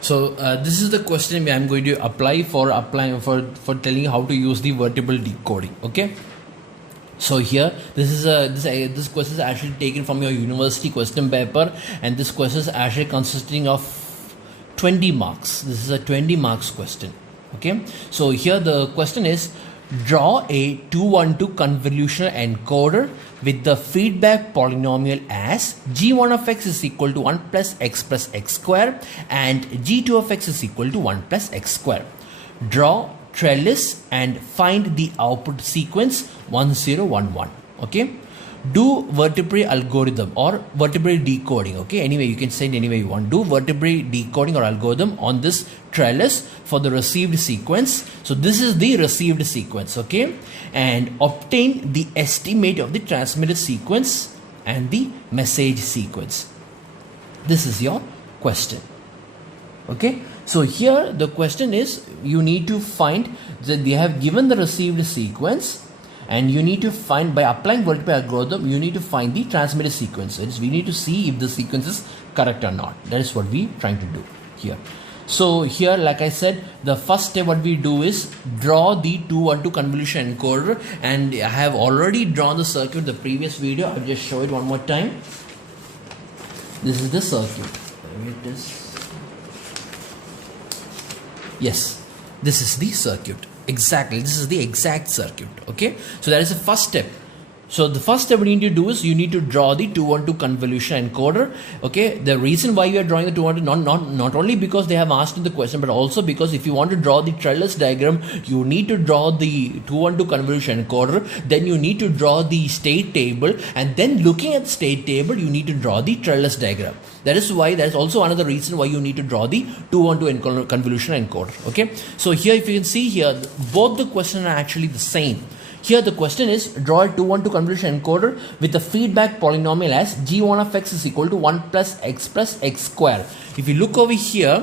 So this is the question I'm going to apply for telling you how to use the vertebral decoding. Okay. So here this question is actually taken from your university question paper, and this question is actually consisting of 20 marks. This is a 20 marks question. Okay. So here the question is, draw a 212 convolutional encoder with the feedback polynomial as g1 of x is equal to 1 plus x square and g2 of x is equal to 1 plus x square. Draw trellis and find the output sequence 1011. Okay. Do vertebrae algorithm or vertebrae decoding. Okay, anyway, you can say it any way you want. Do vertebrae decoding or algorithm on this trellis for the received sequence. So this is the received sequence. Okay, and obtain the estimate of the transmitted sequence and the message sequence. This is your question. Okay, so here the question is, you need to find that they have given the received sequence, and you need to find, by applying Viterbi algorithm, you need to find the transmitted sequence. That is, we need to see if the sequence is correct or not. That is what we are trying to do here. So here, like I said, the first step what we do is draw the 212 convolution encoder, and I have already drawn the circuit in the previous video. I'll just show it one more time. This is the circuit. It is. Yes, this is the circuit. Exactly, this is the exact circuit. Okay, so that is the first step. So the first step we need to do is you need to draw the 212 convolution encoder. Okay, the reason why we are drawing the 212 not only because they have asked in the question, but also because if you want to draw the trellis diagram, you need to draw the 212 convolution encoder. Then you need to draw the state table, and then looking at the state table, you need to draw the trellis diagram. That is why, that is also another reason why you need to draw the 212 convolution encoder. Okay, so here if you can see here, both the questions are actually the same. Here the question is, draw a 212 convolution encoder with the feedback polynomial as g1 of x is equal to 1 plus x square. If you look over here,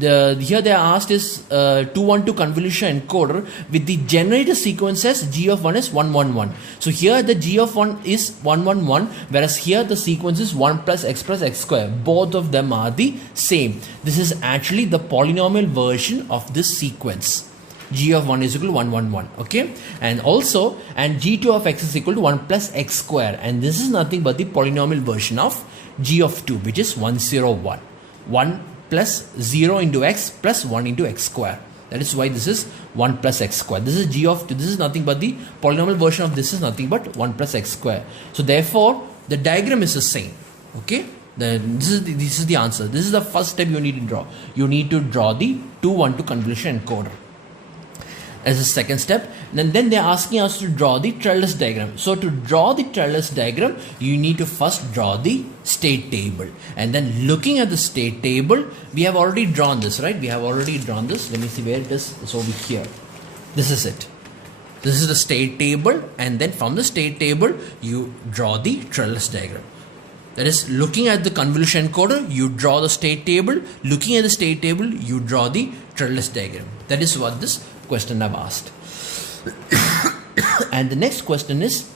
here they are asked is 212 convolution encoder with the generated sequence as g of 1 is 111. So here the g of 1 is 111, whereas here the sequence is 1 plus x square. Both of them are the same. This is actually the polynomial version of this sequence. G of 1 is equal to 111. Okay, and also, and g2 of x is equal to 1 plus x square, and this is nothing but the polynomial version of g of 2, which is 101. 1 plus 0 into x plus 1 into x square. That is why this is 1 plus x square. This is g of 2. This is nothing but the polynomial version of this is nothing but 1 plus x square. So therefore the diagram is the same. Okay, this is the answer. This is the first step you need to draw. You need to draw the 212 convolution encoder as a second step. Then they're asking us to draw the trellis diagram. So to draw the trellis diagram, you need to first draw the state table, and then looking at the state table, we have already drawn this, right? We have already drawn this. Let me see where it is. It's over here. This is it. This is the state table, and then from the state table you draw the trellis diagram. That is, looking at the convolution encoder, you draw the state table. Looking at the state table, you draw the trellis diagram. That is what this question I've asked. And the next question is,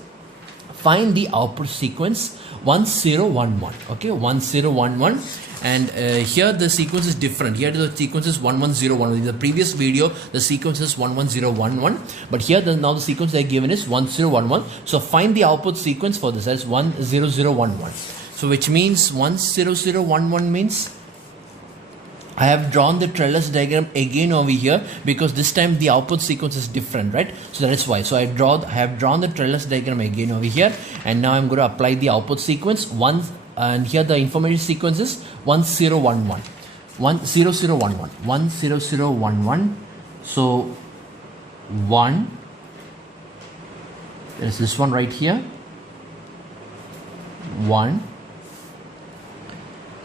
find the output sequence 1011. Okay, 1011, and here the sequence is different. Here the sequence is 1101. In the previous video the sequence is 11011, but here now the sequence they are given is 1011. So find the output sequence for this as 10011. So which means 10011 means I have drawn the trellis diagram again over here, because this time the output sequence is different, right? So that is why. So I have drawn the trellis diagram again over here, and now I'm going to apply the output sequence and here the information sequence is 1011. 10011. 10011. So 1. There is this one right here. 1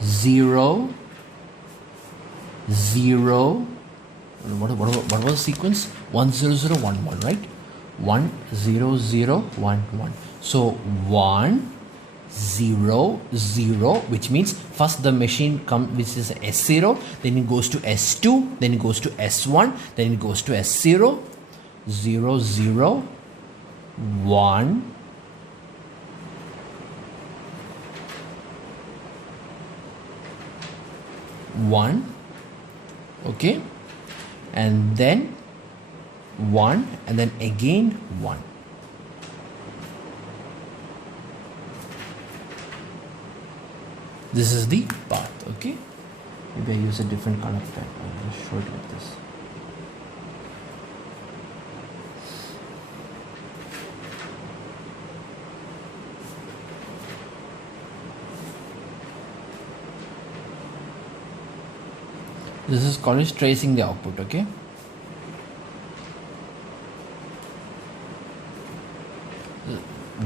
0 0. What was the sequence? 10011, right? 10011. So 1 0 0, which means first the machine which is S0, then it goes to S2, then it goes to S1, then it goes to S0. 0 0 1 1 okay, and then 1 and then again 1. This is the path, okay. Maybe I use a different color pen. I'll just show it like this. This is called as tracing the output, okay.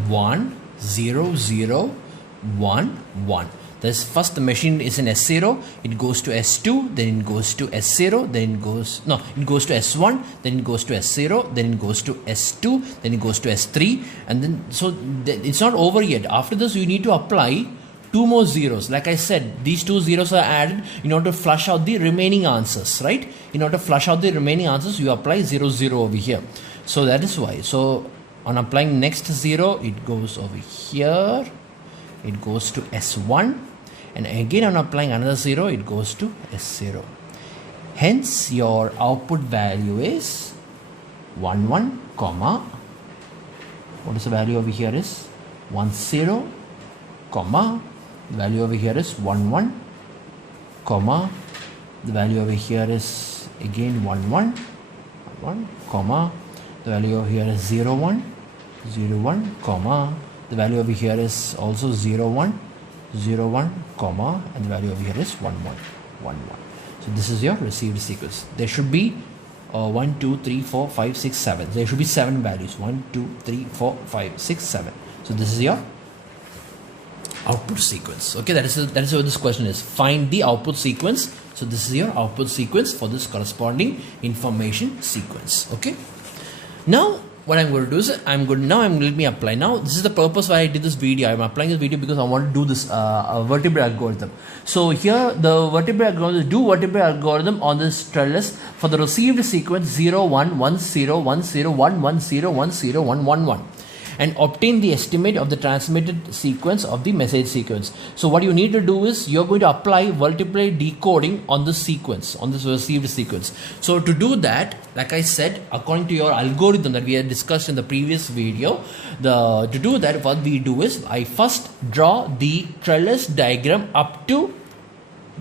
One, 0, 0, 1, 1. This first the machine is in S0, it goes to S2, then it goes to S0, then it goes to S1, then it goes to S0, then it goes to S2, then it goes to S3, and then so it's not over yet. After this you need to apply 2 more zeros. Like I said, these 2 zeros are added in order to flush out the remaining answers, right? In order to flush out the remaining answers, you apply 0, 0 over here. So that is why. So on applying next 0, it goes over here, it goes to S1, and again on applying another 0, it goes to S0. Hence your output value is 1, 1, comma, what is the value over here is 1, 0, comma, the value over here is 1, 1, comma, the value over here is again 1, 1, 1, comma, the value over here is 0, 1, 0, 1, comma, the value over here is also 0, 1, 0, 1, comma, and the value over here is 1, 1, 1, 1. So this is your received sequence. There should be 1, 2, 3, 4, 5, 6, 7. There should be 7 values. 1, 2, 3, 4, 5, 6, 7. So this is your output sequence. Okay, that is what this question is. Find the output sequence. So this is your output sequence for this corresponding information sequence. Okay. Now what I'm going to do is let me apply. Now this is the purpose why I did this video. I'm applying this video because I want to do this Viterbi algorithm. So here the Viterbi algorithm on this trellis for the received sequence 0, 1, 1, 0, 1, 0, 1, 1, 0, 1, 0, 1, 1, 1. And obtain the estimate of the transmitted sequence of the message sequence. So what you need to do is you're going to apply multiply decoding on this sequence, on this received sequence. So to do that, like I said, according to your algorithm that we had discussed in the previous video, to do that, what we do is I first draw the trellis diagram up to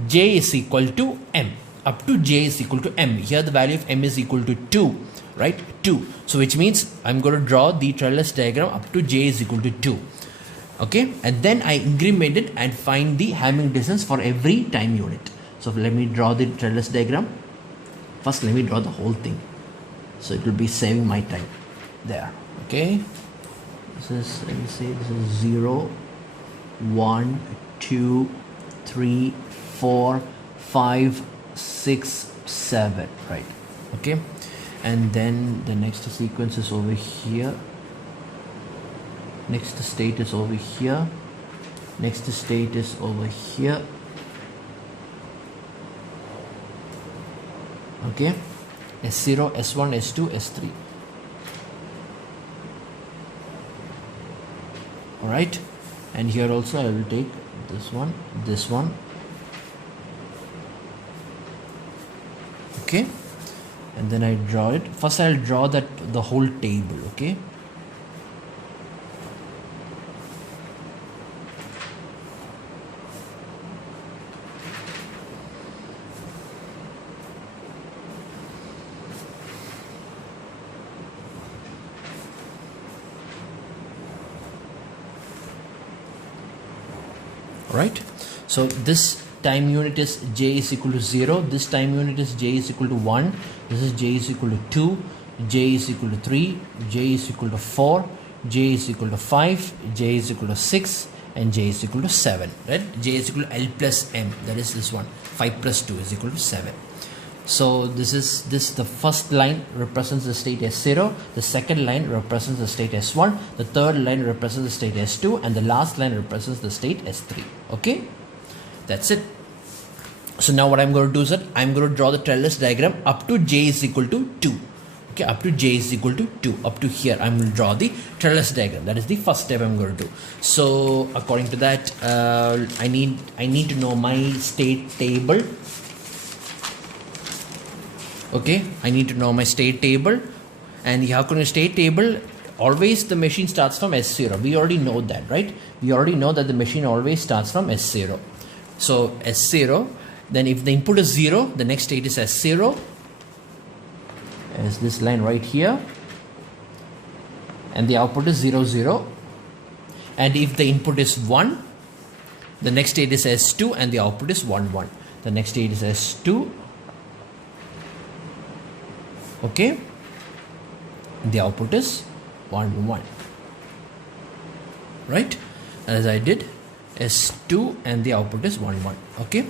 j is equal to m. Up to j is equal to m. Here the value of m is equal to 2. Right, 2. So which means I'm going to draw the trellis diagram up to j is equal to 2. Okay, and then I increment it and find the Hamming distance for every time unit. So let me draw the trellis diagram. First let me draw the whole thing, so it will be saving my time there. Okay, this is, let me say this is 0, 1, 2, 3, 4, 5, 6, 7. Right. Okay. And then the next sequence is over here, next state is over here, next state is over here. Okay, S0, S1, S2, S3. Alright, and here also I will take this one, this one. Okay, and then I draw it. First I'll draw the whole table. Okay, right. So this time unit is j is equal to 0, this time unit is j is equal to 1, this is j is equal to 2, j is equal to 3, j is equal to 4, j is equal to 5, j is equal to 6, and j is equal to 7, right? J is equal to L plus m, that is this one, 5 plus 2 is equal to 7. So the first line represents the state S0, the second line represents the state S1, the third line represents the state S2, and the last line represents the state S3. Okay, that's it. So now what I'm going to do is that I'm going to draw the trellis diagram up to j is equal to 2. Okay, up to j is equal to 2, up to here I'm going to draw the trellis diagram. That is the first step I'm going to do. So according to that, I need to know my state table. Okay, I need to know my state table, and how can you state table? Always the machine starts from S0. We already know that, right? We already know that the machine always starts from S0. So S0, then if the input is 0, the next state is S0, as this line right here, and the output is 0, 0. And if the input is 1, the next state is S2 and the output is 1, 1. The next state is S2. Okay, the output is 1, 1, right? As I did S2 and the output is 1, 1. Okay,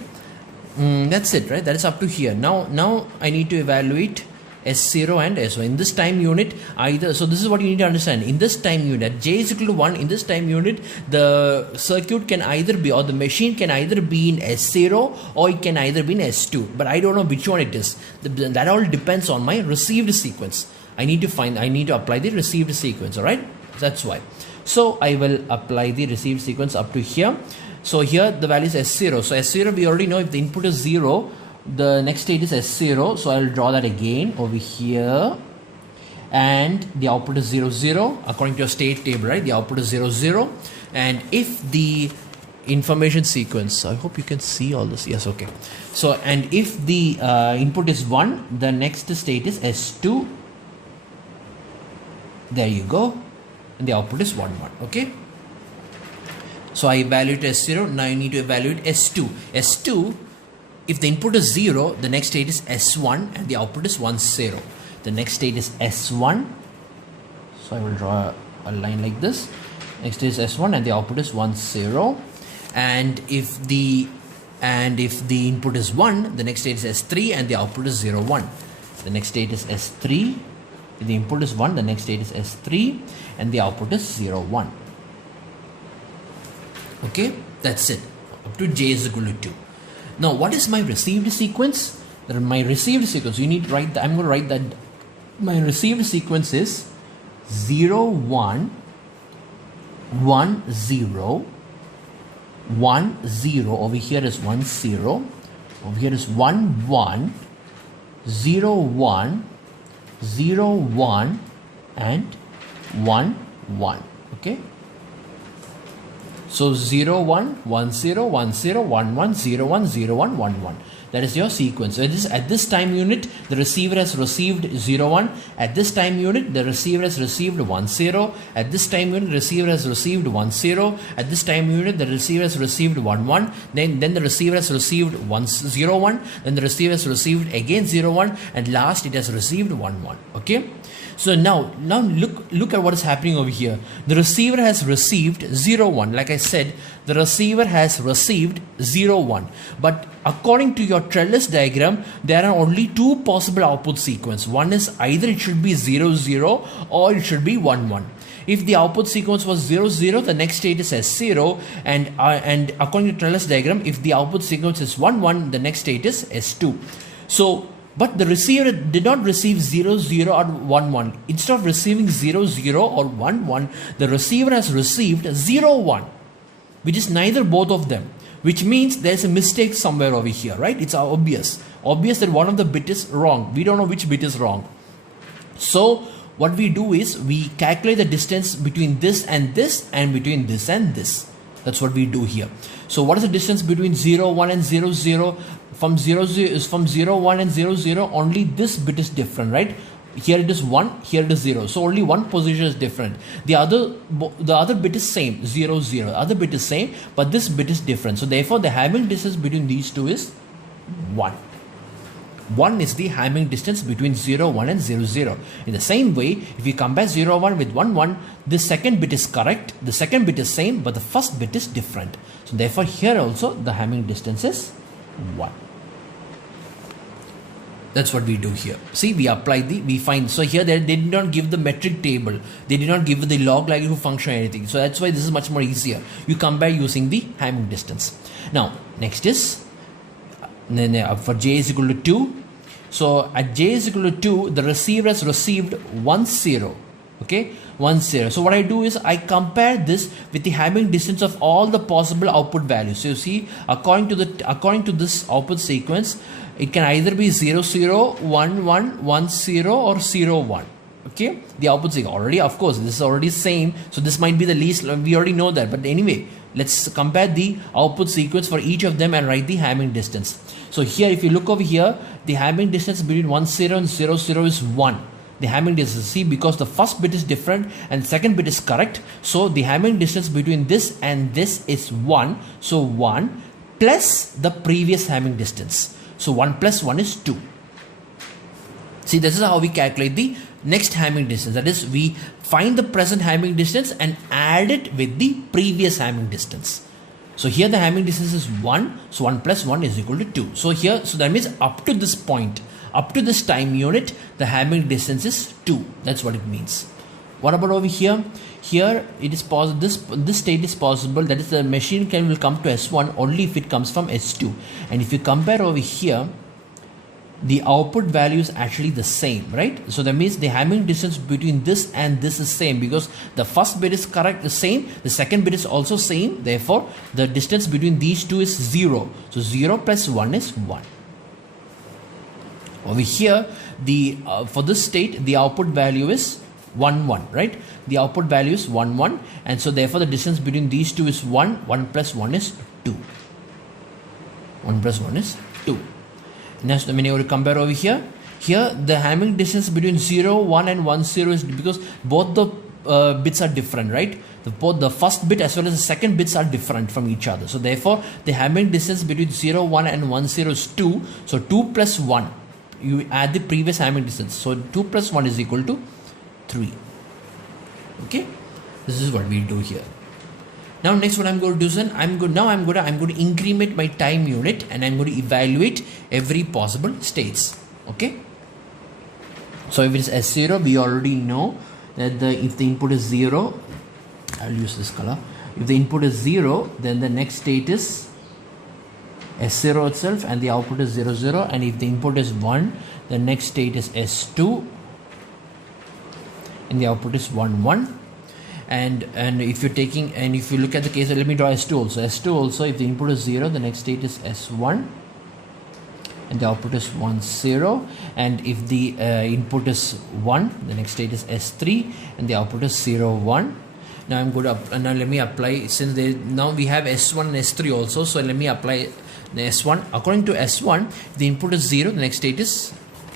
that's it, right? That is up to here. Now I need to evaluate S0 and S1 in this time unit either. So this is what you need to understand. In this time unit, j is equal to 1, in this time unit, the circuit can either be, or the machine can either be in S0 or it can either be in S2, but I don't know which one it is. That all depends on my received sequence. I need to apply the received sequence. All right, that's why. So I will apply the received sequence up to here. So here the value is S0. So S0, we already know if the input is 0, the next state is S0. So I will draw that again over here, and the output is 0, 0 according to your state table, right? The output is 0, 0. And if the information sequence, I hope you can see all this. Yes, okay. So, and if the input is 1, the next state is S2. There you go. And the output is 1, 1. Okay. So I evaluate S0. Now I need to evaluate S2. S2, if the input is 0, the next state is S1 and the output is 1, 0. The next state is S1. So I will draw a line like this. Next is S1 and the output is 1, 0. And if the input is 1, the next state is S3 and the output is 0, 1. The next state is S3. If the input is 1, the next state is S3 and the output is 0, 1. Okay, that's it. Up to j is equal to 2. Now, what is my received sequence? My received sequence, you need to write that. I'm going to write that. My received sequence is 0, 1, 1, 0, 1, 0. Over here is 1, 0. Over here is 1, 1, 0, 1, 0, 1, and 1, 1. Okay. So 0, 1, 1, 0, 1, 0, 1, 1, 0, 1, 0, 1, 1, 1. That is your sequence. So at this time unit, the receiver has received 0, 1. At this time unit, the receiver has received 1, 0. At this time unit, the receiver has received 1, 0. At this time unit, the receiver has received 1, 1. Then the receiver has received 1, 0, 1. Then the receiver has received again 0, 1. And last, it has received 1, 1. Okay. So now look at what is happening over here. The receiver has received 0, 1. Like I said, the receiver has received 0, 1. But according to your trellis diagram, there are only two possible output sequence. One is either it should be 0, 0 or it should be 1, 1. If the output sequence was 0, 0, the next state is S0. And according to trellis diagram, if the output sequence is 1, 1, the next state is S2. So, but the receiver did not receive 0, 0 or 1, 1. Instead of receiving 0, 0 or 1, 1, the receiver has received 0, 1, which is neither both of them, which means there's a mistake somewhere over here, right? It's obvious that one of the bit is wrong. We don't know which bit is wrong. So what we do is we calculate the distance between this and between this and this. That's what we do here. So what is the distance between 0, 1 and 0, 0? From 0, 0 is from 0, 1 and 0, 0. Only this bit is different, right? Here it is 1, here it is 0. So only one position is different. The other bit is same, 0, 0. The other bit is same, but this bit is different. So therefore, the Hamming distance between these two is 1. 1 is the Hamming distance between 0, 1 and 0, 0. In the same way, if you compare 0, 1 with 1, 1, the second bit is correct, the second bit is same, but the first bit is different. So therefore, here also the Hamming distance is 1. That's what we do here. See, we find, so here they did not give the metric table. They did not give the log likelihood function or anything. So that's why this is much more easier. You compare using the Hamming distance. Now, next is, for j is equal to 2. So at j is equal to 2, the receiver has received 1, 0. Okay, 1 0. So what I do is I compare this with the Hamming distance of all the possible output values. So you see, according to this output sequence, it can either be 0 0, 1 1, 1 0, or 0 1. Okay, the output sequence already, of course, this is already same. So this might be the least. We already know that. But anyway, let's compare the output sequence for each of them and write the Hamming distance. So here, if you look over here, the Hamming distance between 1 0 and 0 0 is 1. The Hamming distance, see, because the first bit is different and second bit is correct, so the Hamming distance between this and this is 1. So 1 plus the previous Hamming distance. So 1 plus 1 is 2. See, this is how we calculate the next Hamming distance. That is, we find the present Hamming distance and add it with the previous Hamming distance. So here the Hamming distance is 1. So 1 plus 1 is equal to 2. So here, so that means up to this point, up to this time unit, the Hamming distance is 2. That's what it means. What about over here? Here it is possible, this state is possible, that is, the machine will come to S1 only if it comes from S2. And if you compare over here, the output value is actually the same, right? So that means the Hamming distance between this and this is same, because the first bit is correct, the same, the second bit is also same. Therefore, the distance between these two is 0. So 0 plus 1 is 1. Over here, the for this state, the output value is 1 1, right? The output value is 1 1, and so therefore the distance between these two is 1. 1 plus 1 is 2. 1 plus 1 is 2. Next, when you compare over here, the Hamming distance between 0 1 and 1 0 is because both the bits are different, right? Both the first bit as well as the second bits are different from each other. So therefore, the Hamming distance between 0 1 and 1 0 is 2. So 2 plus 1. You add the previous Hamming distance. So 2 plus 1 is equal to 3. Okay, this is what we do here. Now next, what I'm going to do is I'm going to increment my time unit, and I'm going to evaluate every possible states. Okay. So if it is S0, we already know that if the input is 0, I'll use this color. If the input is 0, then the next state is S0 itself, and the output is 0 0. And if the input is 1, the next state is S2, and the output is 1 1. And if you're taking, and if you look at the case, let me draw S2 also. S2 also, if the input is 0, the next state is S1, and the output is 1 0. And if the input is 1, the next state is S3, and the output is 0 1. Now I'm going to now let me apply, since now we have S1 and S3 also, so let me apply the S1. According to S1, if the input is 0, the next state is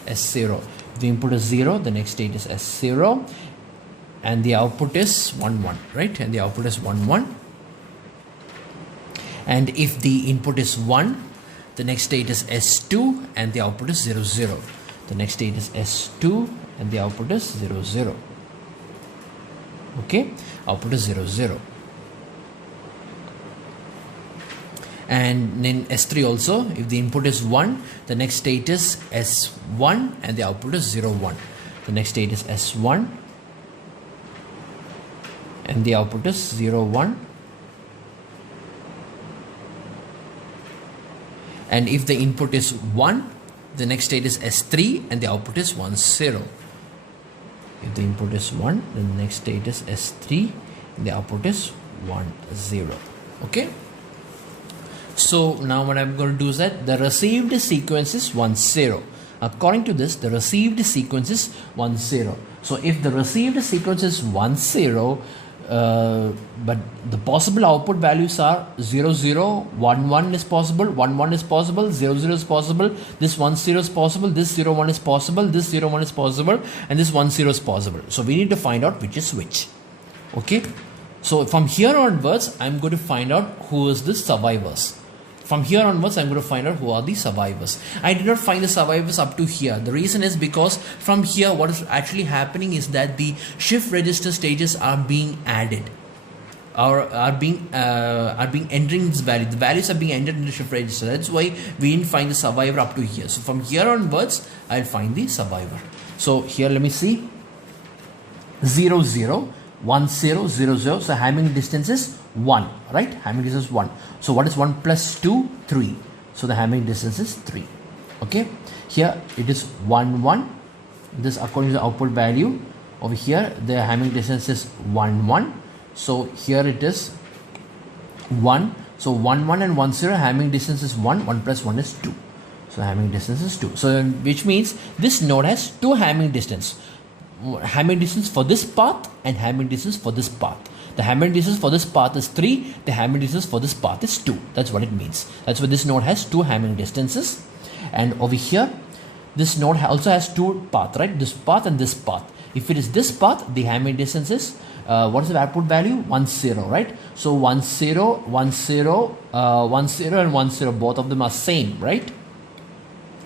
S0. If the input is 0, the next state is S0, and the output is 1 1, right? And the output is 1 1. And if the input is 1, the next state is S2, and the output is 0 0. The next state is S2, and the output is 0 0. Okay, output is 0 0. And then S3 also, if the input is 1, the next state is S1, and the output is 0 1. The next state is S1, and the output is 0 1. And if the input is 1, the next state is S3, and the output is 1 0. If the input is 1, then the next state is S3, and the output is 1 0. Okay. So now what I'm going to do is that the received sequence is 1 0. According to this, the received sequence is 1 0. So if the received sequence is 1 0, but the possible output values are 0 0, 1 1 is possible, 1 1 is possible, 0 0 is possible, this 1 0 is possible, this 0 1 is possible, this 0 1 is possible, and this 1 0 is possible. So we need to find out which is which. Okay. So from here onwards, I'm going to find out who is the survivors. From here onwards, I'm going to find out who are the survivors. I did not find the survivors up to here. The reason is because from here, what is actually happening is that the shift register stages are being added, or are being entering this value. The values are being entered in the shift register. That's why we didn't find the survivor up to here. So from here onwards, I'll find the survivor. So here, let me see. 0 0, 1 0, 0 0. So Hamming distance is 1, right? Hamming distance is 1. So what is 1 plus 2? 3. So the Hamming distance is 3. Okay. Here it is 1 1. This according to the output value over here the Hamming distance is 1 1, so here it is 1, so 1 1 and 1 0, Hamming distance is 1, 1 plus 1 is 2, so Hamming distance is 2, so which means this node has two Hamming distance for this path and Hamming distance for this path. The Hamming distance for this path is 3, the Hamming distance for this path is 2. That's what it means. That's why this node has two Hamming distances. And over here, this node also has two paths, right? This path and this path. If it is this path, the Hamming distance is, what is the output value? 1 0, right? So 1 0, 1 0, 1 0 and 1 0, both of them are same, right?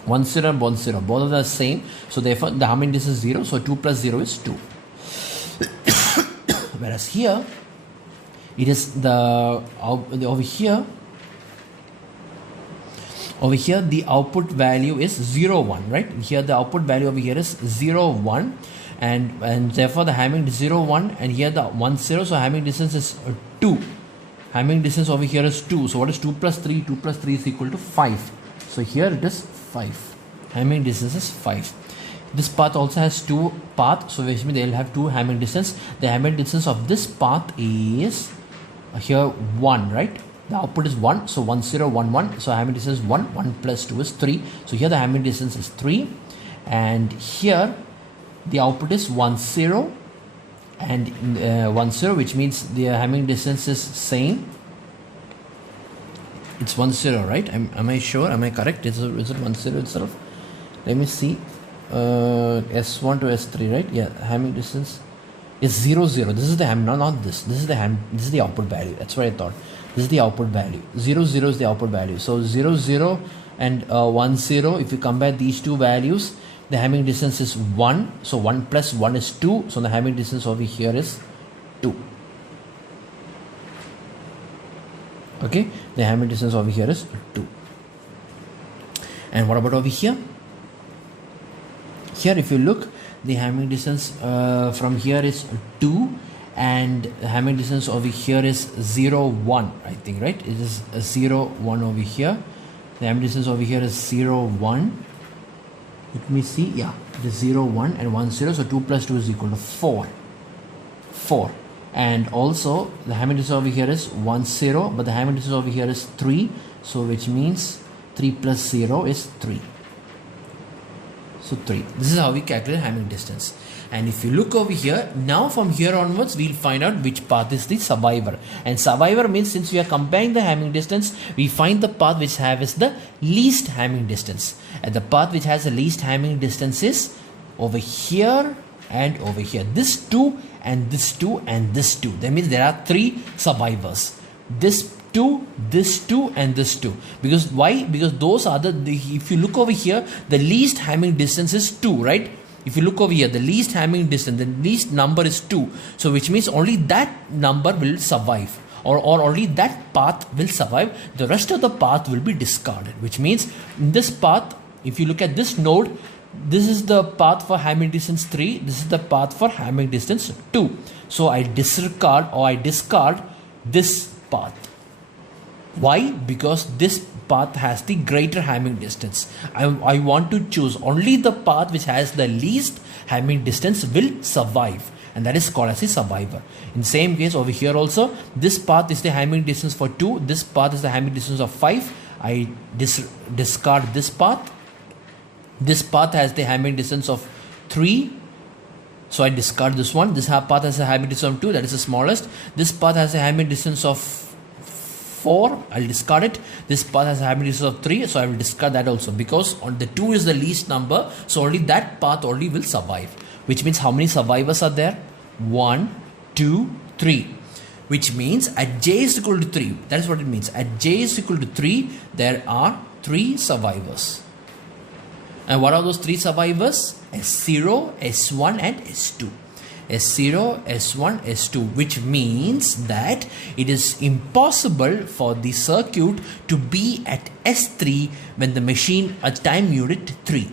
1 0 and 1 0, both of them are same. So therefore, the Hamming distance is 0. So 2 plus 0 is 2. Whereas here, it is over here the output value is 0 1, right? Here the output value over here is 0 1, and therefore the Hamming is 0 1, and here the 1 0, so Hamming distance is 2. Hamming distance over here is 2. So what is 2 plus 3? 2 plus 3 is equal to 5. So here it is 5. Hamming distance is 5. This path also has two paths, so which means they will have two Hamming distance. The Hamming distance of this path is here 1, right? The output is 1, so 1 0 1 1, so Hamming distance is 1, 1 plus 2 is 3, so here the Hamming distance is 3, and here the output is 1 0 and 1 0, which means the Hamming distance is same. It's 1 0, right? Am I sure? Am I correct? Is it 1 0 itself? Let me see. S1 to S3, right? Yeah, Hamming distance is 0 0. This is the Hamming, not this. This is the output value. That's what I thought. This is the output value. 0 0 is the output value. So 0 0 and 1 0. If you compare these two values, the Hamming distance is 1. So 1 plus 1 is 2. So the Hamming distance over here is 2. Okay, the Hamming distance over here is 2. And what about over here? Here if you look, the Hamming distance from here is 2, and the Hamming distance over here is 0 1, I think, right? It is 0 1 over here. The Hamming distance over here is 0 1. Let me see. Yeah, it is 0 1 and 1 0. So 2 plus 2 is equal to 4. And also the Hamming distance over here is 1 0, but the Hamming distance over here is 3. So which means 3 plus 0 is 3. So 3. This is how we calculate Hamming distance. And if you look over here, now from here onwards, we'll find out which path is the survivor. And survivor means, since we are comparing the Hamming distance, we find the path which has the least Hamming distance. And the path which has the least Hamming distance is over here and over here. This 2 and this 2 and this 2. That means there are 3 survivors. This 2, this 2 and this 2. Because why? Because those are if you look over here, the least Hamming distance is 2, right? If you look over here, the least Hamming distance, the least number is 2. So which means only that number will survive, or only that path will survive. The rest of the path will be discarded, which means in this path, if you look at this node, this is the path for Hamming distance 3. This is the path for Hamming distance 2. So I discard this path. Why? Because this path has the greater Hamming distance. I want to choose only the path which has the least Hamming distance will survive, and that is called as a survivor. In same case over here also, this path is the Hamming distance for 2, this path is the Hamming distance of 5. I discard this path. This path has the Hamming distance of 3, so I discard this one. This path has a Hamming distance of 2, that is the smallest. This path has a Hamming distance of 4, I'll discard it. This path has a Hamming distance of 3, so I will discard that also, because on the 2 is the least number, so only that path only will survive. Which means how many survivors are there? 1, 2, 3. Which means at j is equal to 3. That is what it means. At j is equal to 3, there are 3 survivors. And what are those 3 survivors? S0, S1 and S2. S0, S1, S2, which means that it is impossible for the circuit to be at S3 when the machine at time unit 3.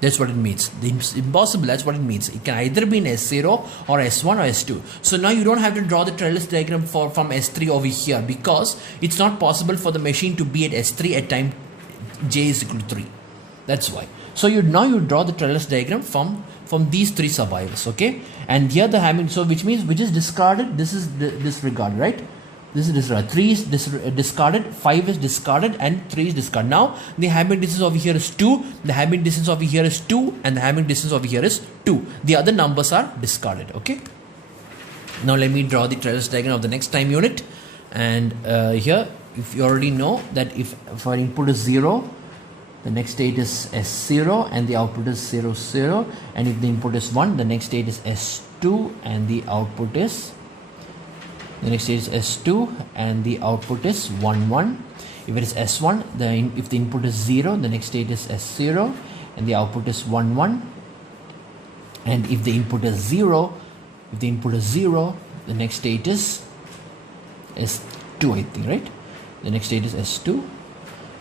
That's what it means. It's impossible, that's what it means. It can either be in S0 or S1 or S2. So now you don't have to draw the trellis diagram from S3 over here, because it's not possible for the machine to be at S3 at time j is equal to 3. That's why. So now you draw the trellis diagram from these three survivors, okay? And here the Hamming, so which means which is discarded, this is disregarded, right? This is disregarded. 3 is discarded, 5 is discarded, and 3 is discarded. Now the Hamming distance over here is 2, the Hamming distance over here is 2, and the Hamming distance over here is 2. The other numbers are discarded, okay? Now let me draw the trellis diagram of the next time unit. And here, if you already know that if our input is 0, the next state is S0 and the output is 0, 0. And if the input is 1, the next state is S2 and the output is, S2 and the output is 1, 1. If it is S1, if the input is 0, the next state is S0 and the output is 1, 1. And if the input is 0, the next state is S2, I think, right? The next state is S2.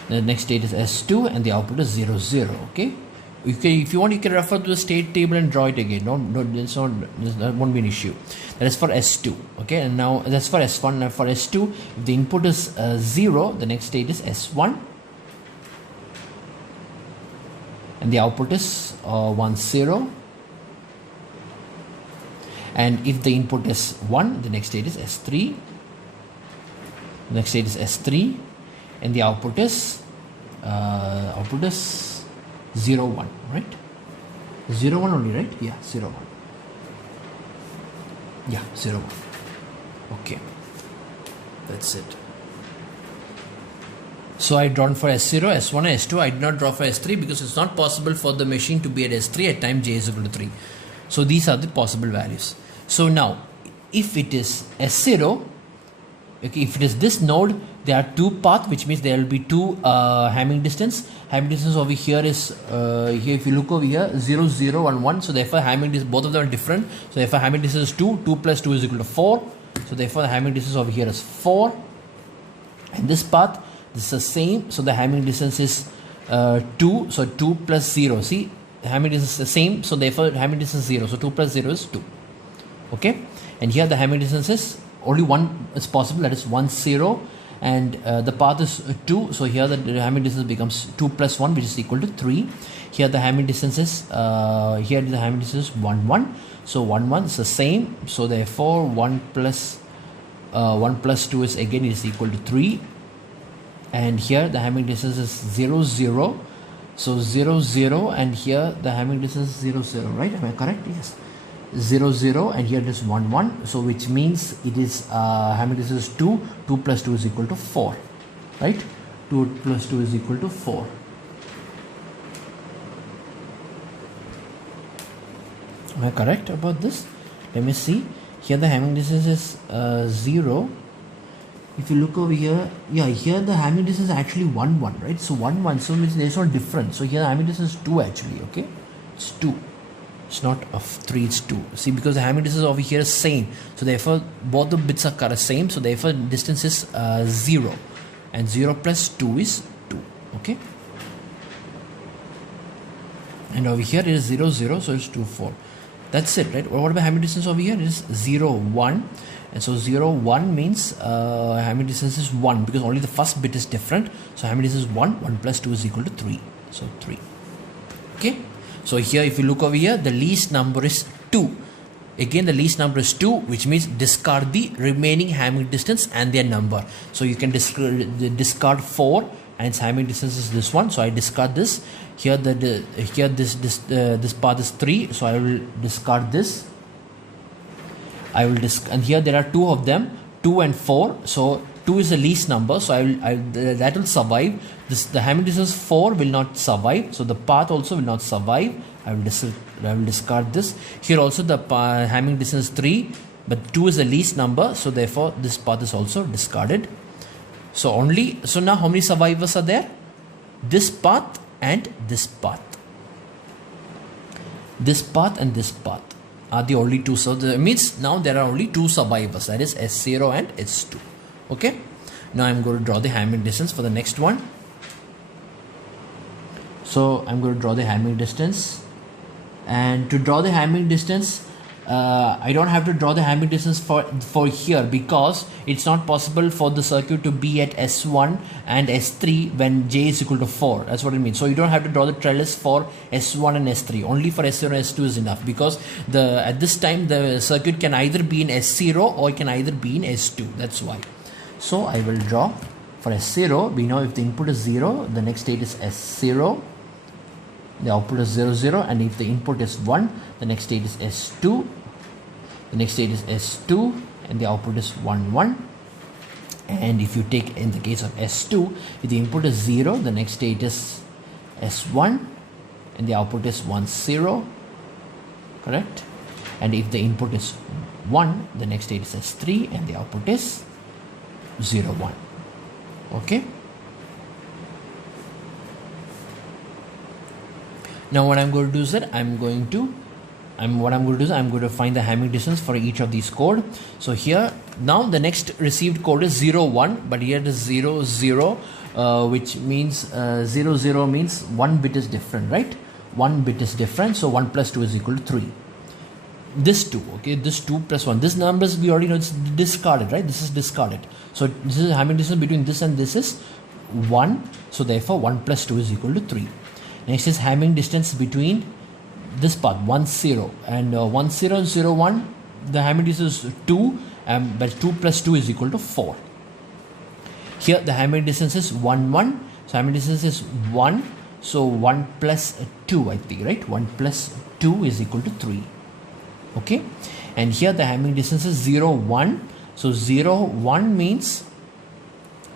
The next state is S2 and the output is 0, 0. Okay. If you want, you can refer to the state table and draw it again. That won't be an issue. That is for S2. Okay. And now that's for S1. Now for S2, if the input is 0, the next state is S1 and the output is 1, 0. And if the input is 1, the next state is S3. The next state is S3, and the output is 0, 1, right? 0, 1 only, right? Yeah, 0, 1. Yeah, 0, 1. Okay, that's it. So I drawn for S0, S1, and S2. I did not draw for S3 because it's not possible for the machine to be at S3 at time j is equal to 3. So these are the possible values. So now, if it is S0, okay, if it is this node, there are two paths, which means there will be two Hamming distance. Hamming distance over here is here. If you look over here, 0, 0, 1, 1. So therefore, Hamming distance, both of them are different. So therefore, Hamming distance is 2. 2 plus 2 is equal to 4. So therefore, the Hamming distance over here is 4. And this path, this is the same. So the Hamming distance is 2. So 2 plus 0. See, the Hamming distance is the same. So therefore, Hamming distance is 0. So 2 plus 0 is 2. Okay. And here the Hamming distance is only one is possible, that is 1, 0, and the path is 2. So here the Hamming distance becomes 2 plus 1, which is equal to 3. Here the Hamming distance is 1, 1. So 1, 1 is the same. So therefore 1 plus 2 is again is equal to 3. And here the Hamming distance is 0, 0. So 0, 0, and here the Hamming distance is 0, 0, right? Am I correct? Yes. 0, 0, and here it is 1, 1. So which means it is Hamming distance is 2. 2 plus 2 is equal to 4, right? 2 plus 2 is equal to 4. Am I correct about this? Let me see. Here the Hamming distance is 0. If you look over here, yeah, here the Hamming distance is actually 1, 1, right? So 1, 1, so means there's no difference. So here the Hamming distance is 2 actually, okay? It's 2. It's not of 3, it's 2. See, because the Hamming distance over here is same. So therefore, both the bits are same. So therefore, distance is 0. And 0 plus 2 is 2. Okay. And over here it is 0, 0. So it's 2, 4. That's it, right? What about Hamming distance over here? It is 0, 1. And so 0, 1 means Hamming distance is 1. Because only the first bit is different. So Hamming distance is 1. 1 plus 2 is equal to 3. So 3. Okay. So here if you look over here, the least number is 2. Again the least number is 2, which means discard the remaining Hamming distance and their number. So you can discard 4 and its Hamming distance is this one. So I discard this. Here this path is 3. So I will discard this. And here there are two of them, 2 and 4. So 2 is the least number, so that will survive. The Hamming distance 4 will not survive, so the path also will not survive. I will discard this. Here also the Hamming distance 3, but 2 is the least number, so therefore this path is also discarded. So now how many survivors are there? This path and this path. This path and this path are the only two. So that means now there are only two survivors, that is S0 and S2. Okay. Now I'm going to draw the Hamming distance for the next one. So I'm going to draw the Hamming distance, and to draw the Hamming distance, I don't have to draw the Hamming distance for here, because it's not possible for the circuit to be at S1 and S3 when J is equal to 4. That's what it means. So you don't have to draw the trellis for S1 and S3. Only for S0 and S2 is enough, because at this time the circuit can either be in S0 or it can either be in S2. That's why. So I will draw for S0. We know if the input is 0, the next state is S0. The output is 0, 0, and if the input is 1, the next state is S2. The next state is S2, and the output is 1, 1. And if you take in the case of S2, if the input is 0, the next state is S1, and the output is 1, 0. Correct? And if the input is 1, the next state is S3, and the output is 0, 1. Okay? Now what I'm going to do is that I'm going to find the Hamming distance for each of these code. So here, now the next received code is 0, 1, but here it is 0, 0, which means 0, 0 means one bit is different, right? One bit is different, so 1 plus 2 is equal to 3. This 2, okay, this 2 plus 1. This numbers we already know it's discarded, right? This is discarded. So this is Hamming distance between this and this is 1. So therefore 1 plus 2 is equal to 3. Next is Hamming distance between this path 1, 0 and 1, 0 and 0, 1. The Hamming distance is 2, but 2 plus 2 is equal to 4. Here the Hamming distance is 1, 1. So Hamming distance is 1. So 1 plus 2, I think, right? 1 plus 2 is equal to 3. Okay. And here the Hamming distance is 0, 1. So 0, 1 means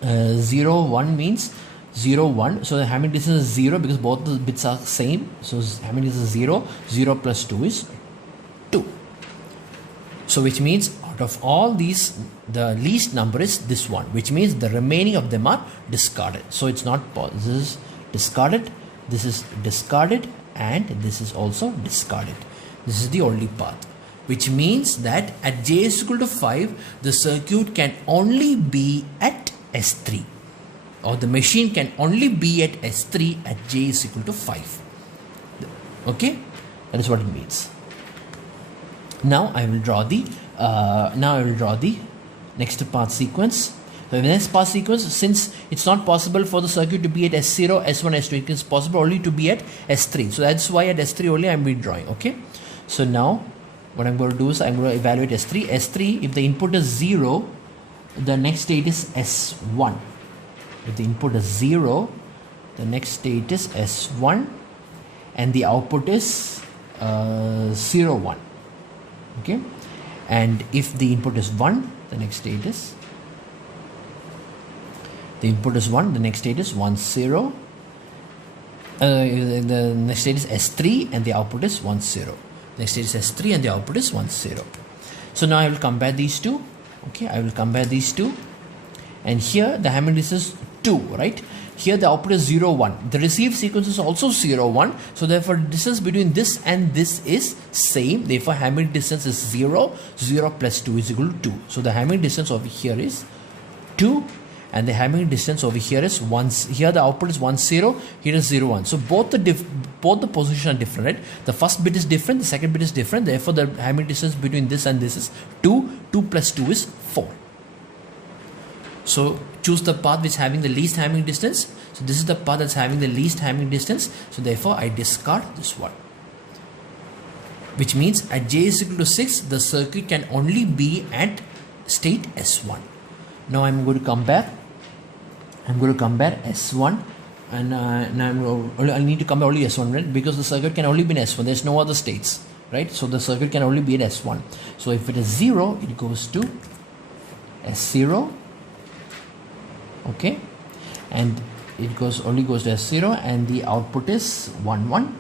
0, 1 means 0, 1. So the Hamming distance is 0 because both the bits are same. So Hamming distance is 0. 0 plus 2 is 2. So which means out of all these, the least number is this one, which means the remaining of them are discarded. So it's not, this is discarded, this is discarded, and this is also discarded. This is the only path, which means that at J is equal to 5, the circuit can only be at S3, or the machine can only be at S3 at J is equal to 5. Okay, that is what it means. Now I will draw the next path sequence. So the next path sequence, since it's not possible for the circuit to be at S0, S1, S2, it is possible only to be at S3. So that's why at S3 only I'm drawing. Okay. So now what I'm going to do is I'm going to evaluate S3. S3, if the input is 0, the next state is S1. If the input is 0, the next state is S1, and the output is 0, 1. Okay. And if the input is 1, the next state is, the input is 1, the next state is 1, 0. The next state is S3 and the output is 1, 0. Next state is S3 and the output is 1, 0. So now I will compare these two. Okay, I will compare these two. And here the Hamming distance is 2, right? Here the output is 0, 1. The received sequence is also 0, 1. So therefore distance between this and this is same. Therefore Hamming distance is 0. 0 plus 2 is equal to 2. So the Hamming distance over here is 2. And the Hamming distance over here is 1. Here the output is 1, 0. Here is 0, 1. So both the positions are different, right? The first bit is different. The second bit is different. Therefore the Hamming distance between this and this is 2. 2 plus 2 is 4. So choose the path which is having the least Hamming distance. So this is the path that's having the least Hamming distance. So therefore I discard this one. Which means at J is equal to 6, the circuit can only be at state S1. Now I'm going to compare. I'm going to compare S1 and I need to compare only S1, right? Because the circuit can only be in S1. There's no other states, right? So the circuit can only be in S1. So if it is 0, it goes to S0. Okay, and it only goes to S0, and the output is 1, 1.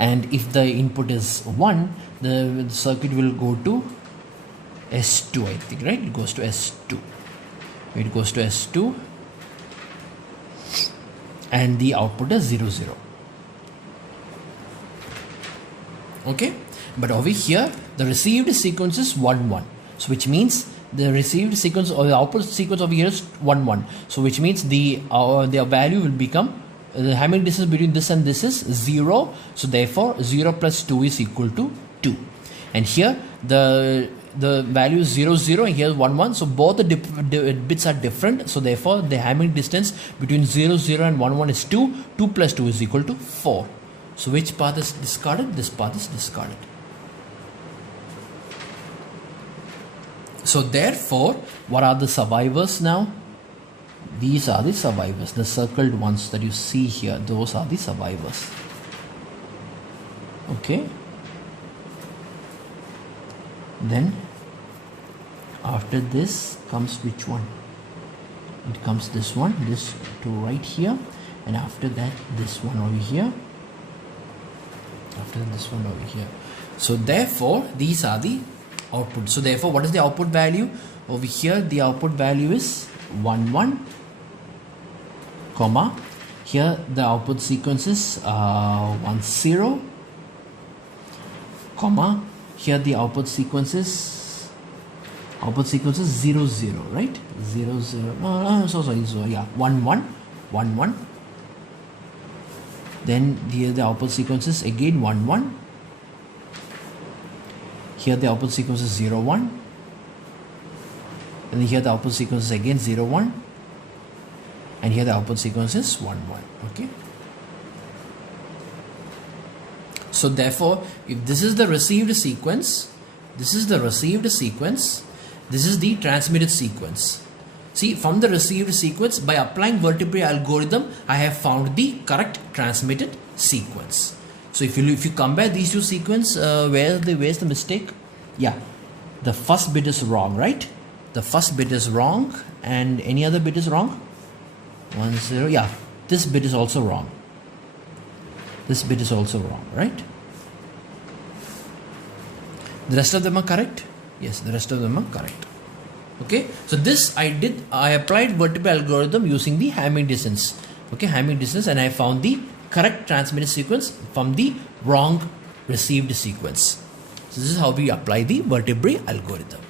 And if the input is 1, the circuit will go to S2, I think, right? It goes to S2. It goes to S2, and the output is 0, 0. Okay, but over here the received sequence is 1, 1. So which means the received sequence or the output sequence over here is 1, 1. So which means the value will become, the Hamming distance between this and this is 0. So therefore 0 plus 2 is equal to 2. And here the value is 0 0 and here 1 1, so both the bits are different, so therefore the Hamming distance between 0 0 and 1 1 is 2. 2 plus 2 is equal to 4. So which path is discarded? This path is discarded. So therefore, what are the survivors now? These are the survivors, the circled ones that you see here, those are the survivors. Okay. Then after this comes which one? It comes this one, this to right here, and after that this one over here, after this one over here. So therefore these are the output. So therefore what is the output value? Over here the output value is 1 1, comma, here the output sequence is 1 0, comma, here the output sequence is 0 0, right? 0 0, so yeah, 1 1 1 1. Then here the output sequence is again 1 1. Here the output sequence is 0 1. And here the output sequence is again 0 1. And here the output sequence is 1 1. Okay. So therefore, if this is the received sequence, this is the received sequence, this is the transmitted sequence. See, from the received sequence, by applying Viterbi algorithm, I have found the correct transmitted sequence. So if you compare these two sequences, where's the mistake? Yeah, the first bit is wrong, right? The first bit is wrong, and any other bit is wrong. 1 0. Yeah, this bit is also wrong. This bit is also wrong, right? The rest of them are correct. Yes, the rest of them are correct. Okay, so this I applied Viterbi algorithm using the Hamming distance. Okay, Hamming distance, and I found the correct transmitted sequence from the wrong received sequence. So this is how we apply the Viterbi algorithm.